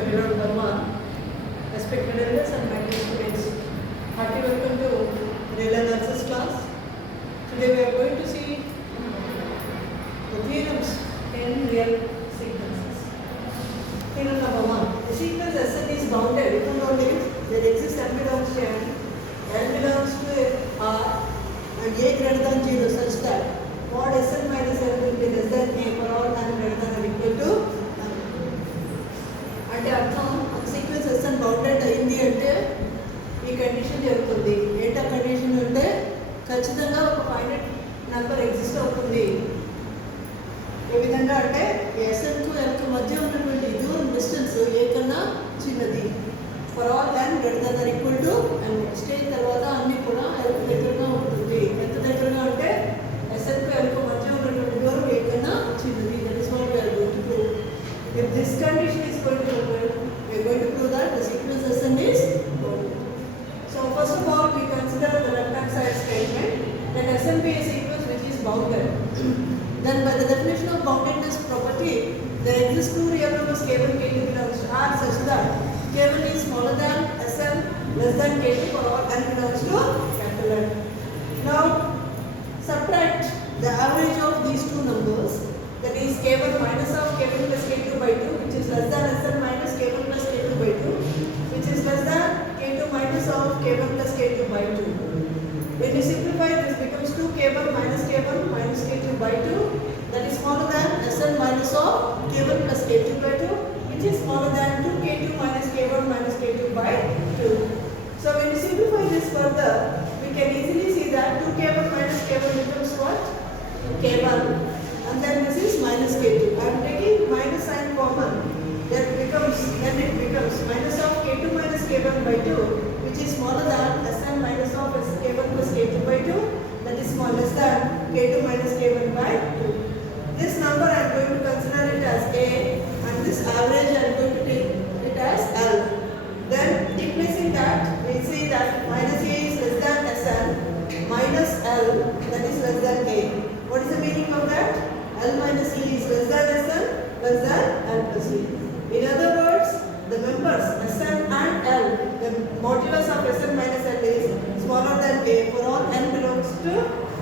Background Dhamma. Respected elders and my dear students, hearty welcome to Real Analysis class. Today we are going to see the theorems in real sequences. Theorem number 1. The sequence Sn is bounded if and only if there exists n belongs to n, n belongs to R, and a greater than 0 such that mod Sn minus n will be less than a for all n greater than or equal to n. అంటే అర్థం ఒక sequence SN bounded అయింది అంటే ఈ condition జరుగుతుంది. ఏంటా condition అంటే ఖచ్చితంగా ఒక ఫైనైట్ నెంబర్ ఎగ్జిస్ట్ అవుతుంది. ఏ విధంగా అంటే ఎస్ఎన్కు ఎన్కు మధ్య ఉన్నటువంటి దూరం డిస్టెన్స్ ఏ కన్నా చిన్నది for all n greater than or equal to n. Stage తర్వాత అన్నీ కూడా ఎన్కు దగ్గరగా ఉంటుంది. ఎంత దగ్గరగా అంటే ఎస్ఎన్కు ఎన్కు మధ్య ఉన్నటువంటి దూరం ఏ కన్నా చిన్నది. That is what we are going to prove. If this condition is going to occur, we are going to prove that the sequence Sn is bounded. So first of all, we consider the left-hand side statement that Sn be a sequence which is bounded. Then by the definition of boundedness property, there exist two real numbers k1, k2 belongs to R such that k1 is smaller than Sn, less than k2 for all n belongs to capital N. Now subtract the average of these two numbers, that is k1 minus of k1 plus k2 by 2, which is less than Sn minus k1 plus k2 by 2, which is less than k2 minus of k1 plus k2 by 2. When you simplify, this becomes 2k1 minus k2 by 2, that is smaller than Sn minus of k1 plus k2 by 2, which is smaller than 2k2 minus k1 minus k2 by 2. So when you simplify this further, we can easily see that 2k1 minus k1 becomes what? k1. And then this is minus k2. I am taking minus sign common. Then it becomes minus of k2 minus k1 by 2, which is smaller than Sn minus of k1 plus k2 by 2, that is less than k2 minus k1 by 2. This number I am going to consider it as A, and this average I am going to take it as L. Then replacing that, we see that minus A is less than Sn minus L, that is less than A. What is the meaning of that? L minus E is less than Sn, less than L plus E. In other words, the members Sn and L, the modulus of Sn minus L is smaller than A for all n belongs to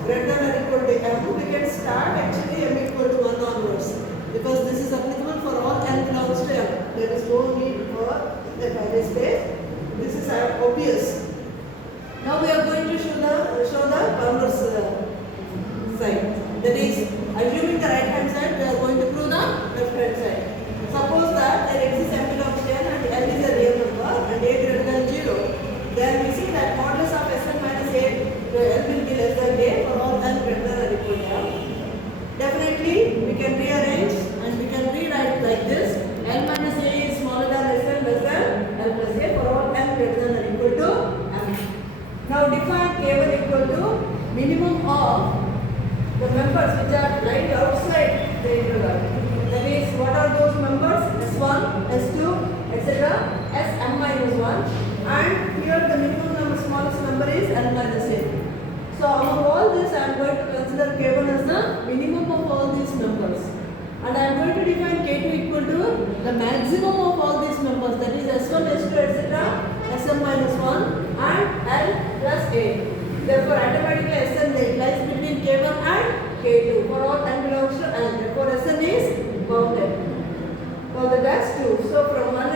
greater than or equal to M. We can start actually M equal to 1 onwards, because this is applicable for all n belongs to M. There is no need for the finite state. This is obvious. Now we are going to show the converse side. That is, assuming the right hand side, we are going to prove the left hand side. Suppose that there exists m belongs to n and L is a real number and A greater than 0. Then we see that modulus of Sn minus A to L will be less than A for all n greater than or equal to M. Definitely, we can rearrange and we can rewrite like this. L minus A is smaller than Sn less than L plus A for all n greater than or equal to M. Now define K1 equal to minimum of the members which are right outside the interval. That is, what are those members? S1, S2, etc. Sm minus 1, and here the minimum number, smallest number is n minus a. So among all this, I am going to consider k1 as the minimum of all these numbers, and I am going to define k2 equal to the maximum of all these numbers. That is S1, S2, etc. Sm minus 1 and L plus a. Therefore, automatically Sn lies between k1 and k2 for all n belongs to L. Therefore, Sn is bounded. For the that's 2. So from 1